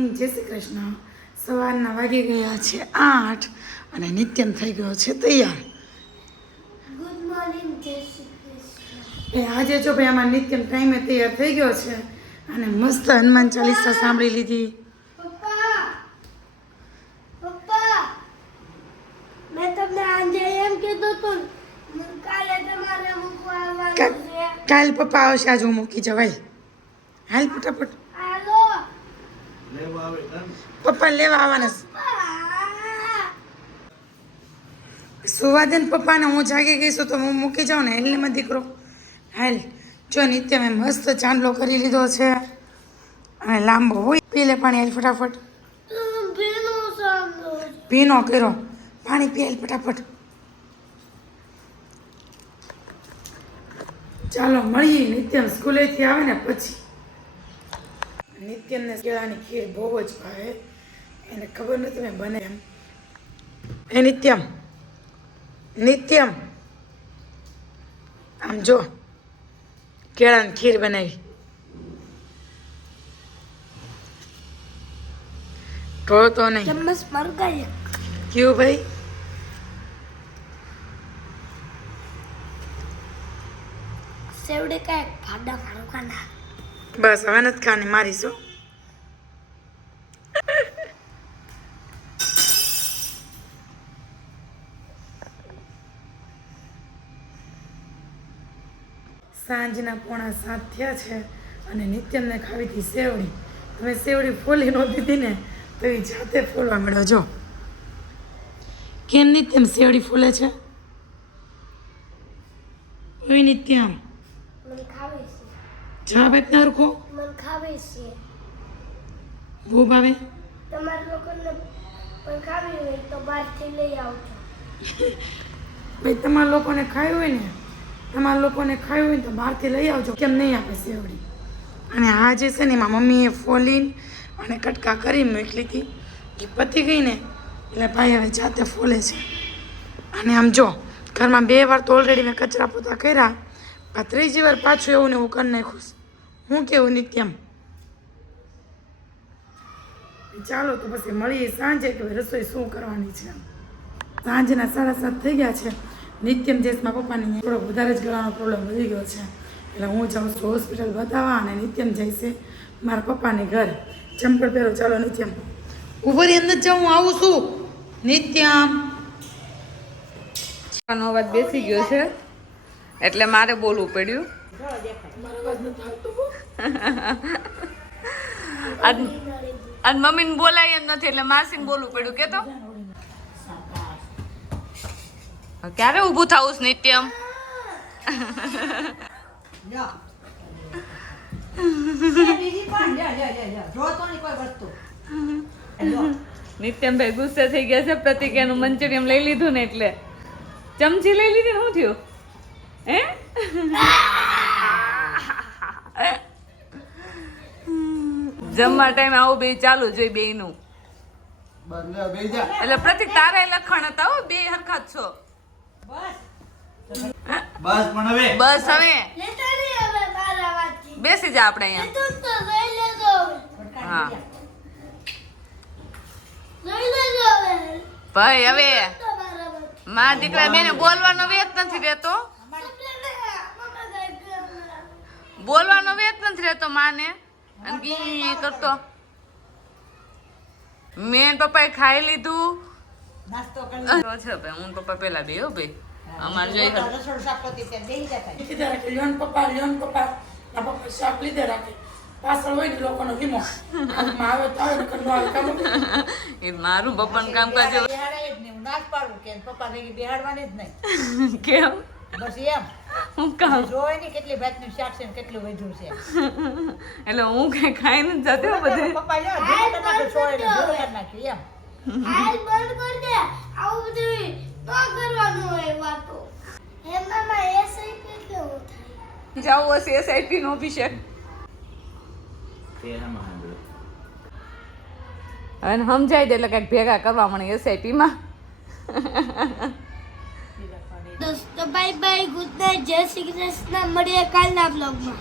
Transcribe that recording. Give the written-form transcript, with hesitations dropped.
જય શ્રી કૃષ્ણ. સવારના વાગી ગયા છે 8 અને નિત્યમ થઈ ગયો છે તૈયાર. Good morning. જય શ્રી કૃષ્ણ. આજે જો ભાઈ આમાં નિત્યમ ટાઈમે તૈયાર થઈ ગયો છે અને મસ્ત હનુમાન ચાલીસા સાંભળી લીધી. પપ્પા પપ્પા મેં તમને આજે એમ કીધું તું કાલે તમારે મૂકવા આવવાનું છે. કાલ પપ્પા આવશે, આજ હું મૂકી જવાય. હાલ ફટાફટ. હાલો પપ્પા લેવા આવવાના છે. સુવા દે ને પપ્પાને, હું જાગી ગઈ છું તો હું મૂકી જાઉં ને. એટલે માં દીકરો હાલ. જો નિત્ય મેં મસ્ત ચાંદલો કરી લીધો છે અને લાંબો હોય. પી લે પાણી, હાલ ફટાફટ. ભીનું સાંભળો. ભીનો કર્યો, પાણી પી હાલ ફટાફટ. ચાલો મળીએ નિત્યમ સ્કૂલેથી આવે ને પછી. નિત્યમને કેળાની ખીર બહુ જ ભાવે. એને ખબર નથી મેં બને એમ. એ નિત્યમ, નિત્યમ આમ જો, કેળાની ખીર બનાવી. તો નહીં ચમ્મચ મરગાય ક્યું ભાઈ? સેવડે કાય ફાડા ફાડવાના. બસ હવે નથી ખાવાની મારી શું. સાંજના 6:45 થયા છે અને નિત્યમને ખાવી હતી સેવડી. તમે સેવડી ફોલી નહોતી દીધી ને તો એ જાતે ફોલવા મળ્યો. જો કેમ નિત્યમ સેવડી ફૂલે છે? ઓય નિત્યમ, મને ખાવી છે. જવાબ આપ ના રખો. મને ખાવી છે. બહુ ભાવે. તમારા લોકોને પણ ખાવી હોય તો બહારથી લઈ આવજો. ભાઈ તમારા લોકોને ખાવી હોય ને, તમારા લોકોને ખાવી હોય તો બહારથી લઈ આવજો. કેમ નહીં આપે સેવડી? અને આ જે છે ને એમાં મમ્મીએ ફોલીને અને કટકા કરી મોકલી હતી. એ પતી ગઈ ને એટલે ભાઈ હવે જાતે ફોલે છે. અને આમ જો, ઘરમાં 2 વાર તો ઓલરેડી મેં કચરા પોતા કર્યા, આ 3જી વાર પાછું એવું ને એવું કરી નાખ્યું. હું કેવું નિત્યમ? ચાલો તો પછી મળીએ સાંજે કે રસોઈ શું કરવાની છે. સાંજના 7:30 થઈ ગયા છે. નિત્યમ જયેશમાં પપ્પાને થોડો વધારે જ ગળાનો પ્રોબ્લેમ વધી ગયો છે એટલે હું જાઉં છું હોસ્પિટલ બતાવવા અને નિત્યમ જાય છે મારા પપ્પાને ઘરે. ચંપલ પહેરો. ચાલો નિત્યમ ઉભો રહી, અંદર જાઉં, હું આવું છું. નિત્યમ નો અવાજ બેસી ગયો છે એટલે મારે બોલવું પડ્યું. આજ મમ્મીને બોલાય એમ નથી એટલે માસીને બોલવું પડ્યું. કે તો ક્યારે ઊભું થાવું છે નિત્યમ? નિત્યમભાઈ ગુસ્સે થઈ ગયા છે. પ્રતિક્રિયાનું મંચુરિયમ લઈ લીધું ને એટલે ચમચી લઈ લીધી ને શું થયું? હે જમવા ટાઈમે આવું બે ચાલુ જોઈ બે નું. એટલે પ્રતિક તારા લખણ હતા હો, બે હરખા જ છો. બસ હવે લેતા નહીં હવે મારા વાતથી. બેસી જા આપણે અહીંયા. લેતું તો લઈ લેજો હવે. હા લઈ લેજો હવે. ભાઈ હવે તમારા વાતથી. મારા દીકરા બેને બોલવાનો વેત નથી રહેતો. બોલવાનો વેત નથી રહેતો માને. અને ગી કરતો. મેં પપ્પાએ ખાઈ લીધું. નાસ્તો કરી લીધો છે ભાઈ. હું પપ્પા પેલા બે હો ભાઈ. અમારે જોઈ લ્યોન પપ્પા, લ્યોન પપ્પા. ના પપ્પા શાક લીધે રાખે. પાછળ હોય ને લોકોનો વીમો. હાથમાં આવે તો આવે, નકર ન આવે કામ. એ મારું પપ્પાનું કામ કાજ કેમ હું કામ એટલે હું કઈ ખાઈ નથી જતી હો બધે. હાલ બંધ કર દે. આવું બધું તો કરવાનું હોય વાતો. એમાં SIP કેવું થાય? જાઓ હશે SIP નો અભિષેક. અને સમજાય દે એટલે કઈક ભેગા કરવા મળે SIP માં. દોસ્તો બાય બાય, ગુડ નાઇટ, જય શ્રી કૃષ્ણ. મળીએ કાલના બ્લોગમાં.